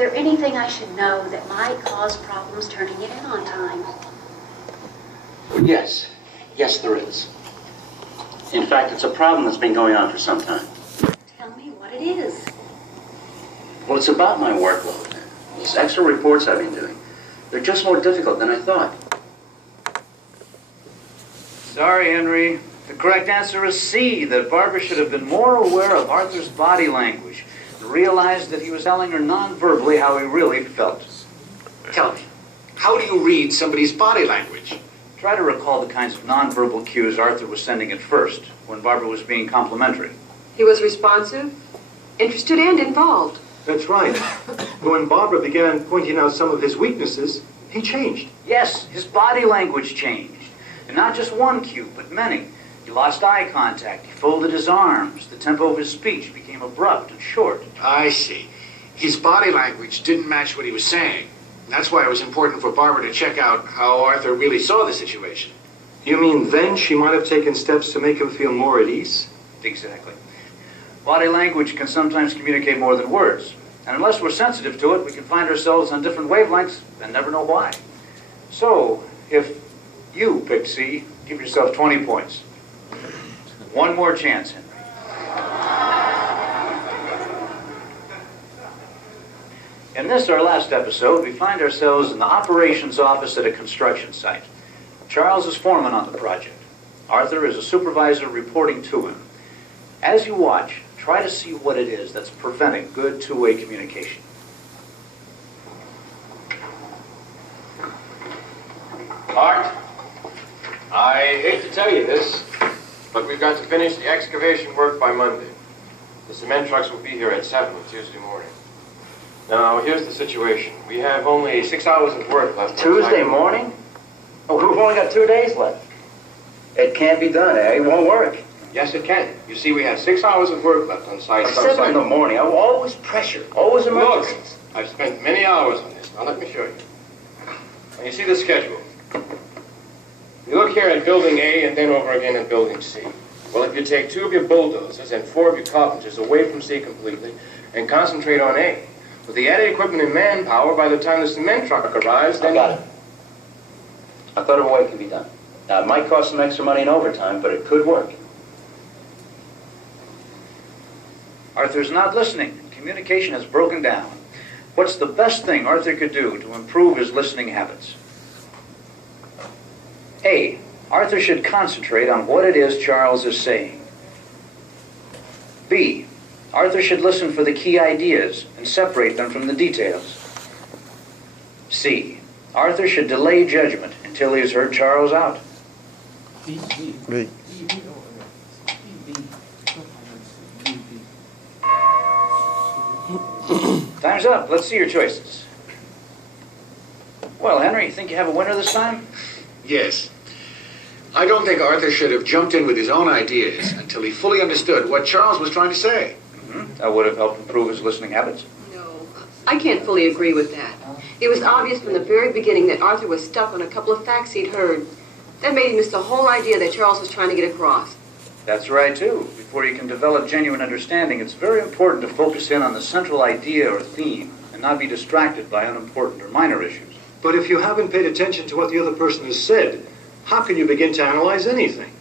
there anything I should know that might cause problems turning it in on time? Yes. Yes, there is. In fact, it's a problem that's been going on for some time. Tell me what it is. Well, it's about my workload. These extra reports I've been doing, they're just more difficult than I thought. Sorry, Henry. The correct answer is C, that Barbara should have been more aware of Arthur's body language and realized that he was telling her non-verbally how he really felt. Tell me, how do you read somebody's body language? Try to recall the kinds of non-verbal cues Arthur was sending at first, when Barbara was being complimentary. He was responsive, interested, and involved. That's right. But when Barbara began pointing out some of his weaknesses, he changed. Yes, his body language changed. And not just one cue, but many. He lost eye contact, he folded his arms, the tempo of his speech became abrupt and short. I see. His body language didn't match what he was saying. That's why it was important for Barbara to check out how Arthur really saw the situation. You mean then she might have taken steps to make him feel more at ease? Exactly. Body language can sometimes communicate more than words. And unless we're sensitive to it, we can find ourselves on different wavelengths and never know why. So, if you picked C, give yourself 20 points. One more chance, Henry. In this, our last episode, we find ourselves in the operations office at a construction site. Charles is foreman on the project. Arthur is a supervisor reporting to him. As you watch, try to see what it is that's preventing good two-way communication. Art, I hate to tell you this, but we've got to finish the excavation work by Monday. The cement trucks will be here at 7 on Tuesday morning. Now, here's the situation. We have only 6 hours of work left. Tuesday morning? Oh, we've only got 2 days left. It can't be done, eh? It won't work. Yes, it can. You see, we have 6 hours of work left on site. At 7 in the morning, always pressure, always emergencies. Look, I've spent many hours on this. Now, let me show you. Now, you see the schedule. You look here at Building A and then over again at Building C. Well, if you take 2 of your bulldozers and 4 of your carpenters away from C completely and concentrate on A, with the added equipment and manpower, by the time the cement truck arrives, then... I got it. I thought of a way it could be done. Now, it might cost some extra money in overtime, but it could work. Arthur's not listening. Communication has broken down. What's the best thing Arthur could do to improve his listening habits? A. Arthur should concentrate on what it is Charles is saying. B. Arthur should listen for the key ideas and separate them from the details. C. Arthur should delay judgment until he has heard Charles out. B. Time's up. Let's see your choices. Well, Henry, you think you have a winner this time? Yes. I don't think Arthur should have jumped in with his own ideas until he fully understood what Charles was trying to say. That would have helped improve his listening habits. No, I can't fully agree with that. It was obvious from the very beginning that Arthur was stuck on a couple of facts he'd heard. That made him miss the whole idea that Charles was trying to get across. That's right, too. Before you can develop genuine understanding, it's very important to focus in on the central idea or theme and not be distracted by unimportant or minor issues. But if you haven't paid attention to what the other person has said, how can you begin to analyze anything?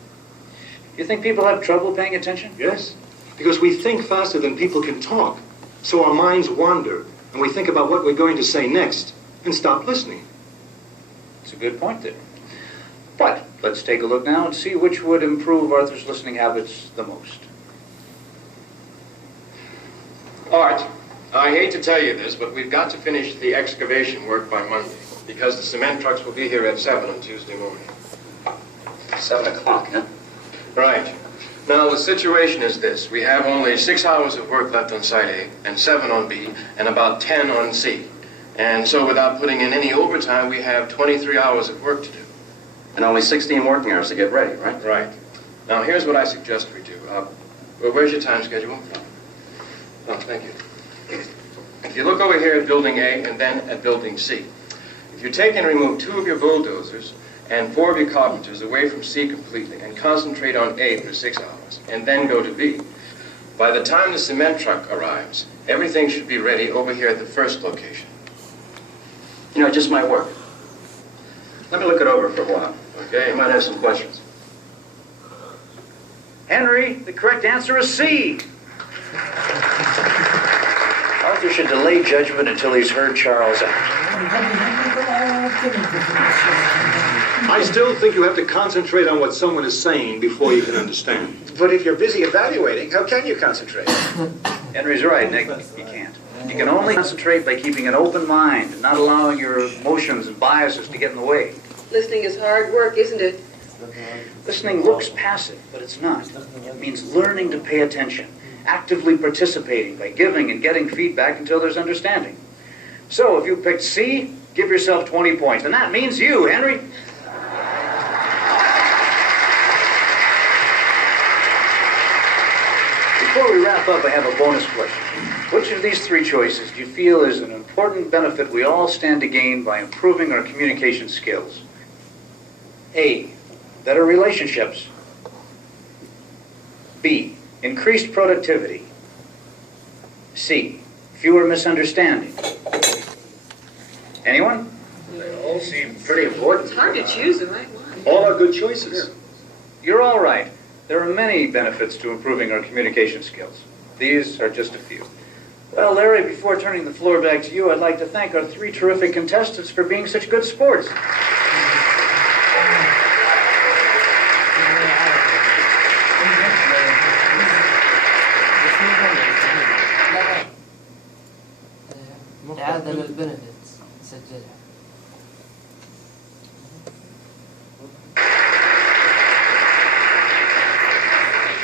You think people have trouble paying attention? Yes, because we think faster than people can talk. So our minds wander, and we think about what we're going to say next, and stop listening. That's a good point there. But let's take a look now and see which would improve Arthur's listening habits the most. Art, I hate to tell you this, but we've got to finish the excavation work by Monday, because the cement trucks will be here at 7 on Tuesday morning. 7 o'clock, huh? Right. Now, the situation is this. We have only 6 hours of work left on Site A, and 7 on B, and about 10 on C. And so without putting in any overtime, we have 23 hours of work to do. And only 16 working hours to get ready, right? Right. Now, here's what I suggest we do. Where's your time schedule? Oh, thank you. If you look over here at Building A and then at Building C, if you take and remove 2 of your bulldozers and 4 of your carpenters away from C completely and concentrate on A for 6 hours, and then go to B, by the time the cement truck arrives Everything should be ready over here at the first location. You know, it just might work. Let me look it over for a while. Okay. I might have some questions. Henry, the correct answer is C. Arthur should delay judgment until he's heard Charles out. I still think you have to concentrate on what someone is saying before you can understand. But if you're busy evaluating, how can you concentrate? Henry's right, Nick. You can't. You can only concentrate by keeping an open mind and not allowing your emotions and biases to get in the way. Listening is hard work, isn't it? Listening looks passive, but it's not. It means learning to pay attention, actively participating by giving and getting feedback until there's understanding. So if you picked C, give yourself 20 points. And that means you, Henry. Before we wrap up, I have a bonus question. Which of these three choices do you feel is an important benefit we all stand to gain by improving our communication skills? A, better relationships. B, increased productivity. C, fewer misunderstandings. Anyone? They all seem pretty important. It's hard to choose the right one. All are good choices. You're all right. There are many benefits to improving our communication skills. These are just a few. Well, Larry, before turning the floor back to you, I'd like to thank our three terrific contestants for being such good sports. إعادة للبنفيتس نسجلها.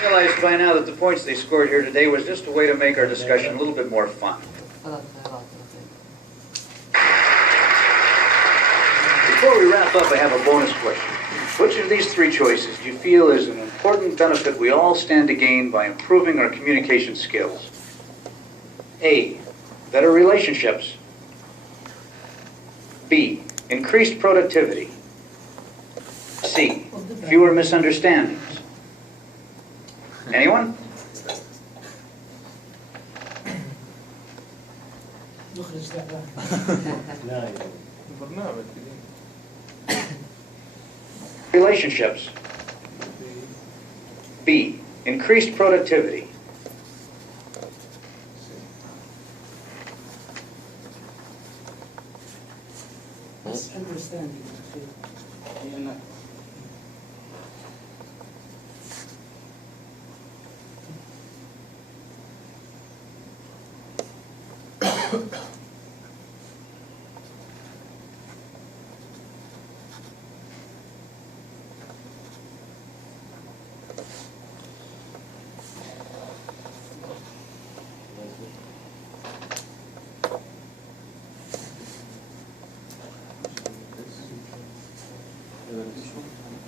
You realize by now that the points they scored here today was just a way to make our discussion a little bit more fun. Before we wrap up, I have a bonus question. Which of these three choices do you feel is an important benefit we all stand to gain by improving our communication skills? A, better relationships. B, increased productivity. C, fewer misunderstandings. Anyone? Relationships. B, increased productivity. Misunderstanding.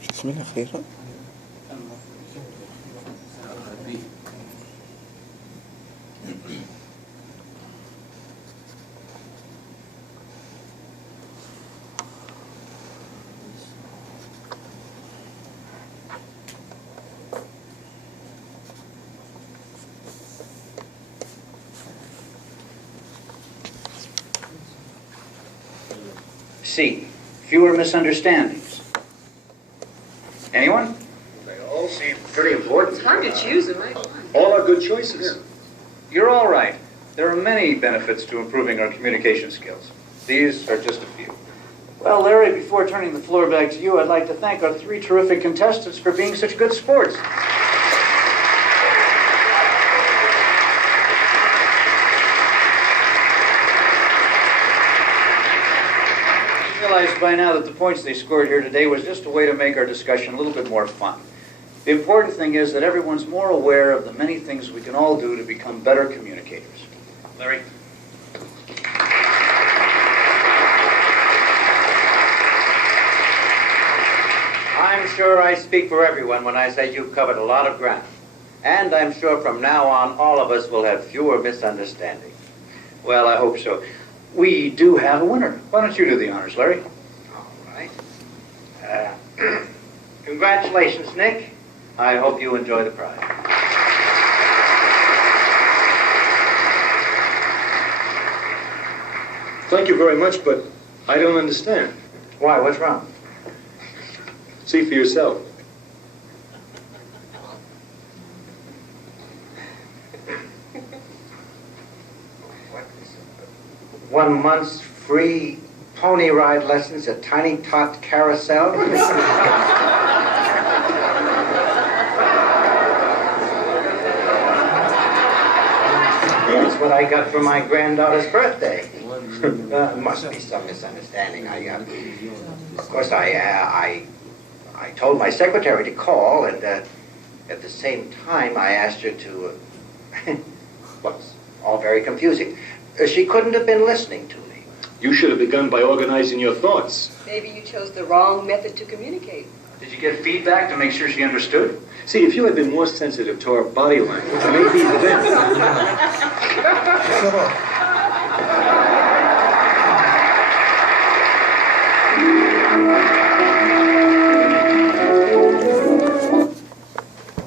اسم الأخيرة C, fewer misunderstandings. Anyone? They all seem pretty important. It's hard to choose the right one. All are good choices. You're all right. There are many benefits to improving our communication skills. These are just a few. Well, Larry, before turning the floor back to you, I'd like to thank our three terrific contestants for being such good sports. You realize by now that the points they scored here today was just a way to make our discussion a little bit more fun. The important thing is that everyone's more aware of the many things we can all do to become better communicators. Larry? I'm sure I speak for everyone when I say you've covered a lot of ground. And I'm sure from now on, all of us will have fewer misunderstandings. Well, I hope so. We do have a winner. Why don't you do the honors, Larry? All right. Congratulations, Nick. I hope you enjoy the prize. Thank you very much, but I don't understand. Why? What's wrong? See for yourself. What is it? 1 month's free pony ride lessons at Tiny Tot Carousel? That's what I got for my granddaughter's birthday. Must be some misunderstanding. Of course, I told my secretary to call, and at the same time, I asked her to. Well, it's all very confusing. She couldn't have been listening to me. You should have begun by organizing your thoughts. Maybe you chose the wrong method to communicate. Did you get feedback to make sure she understood? See, if you had been more sensitive to our body language, maybe then...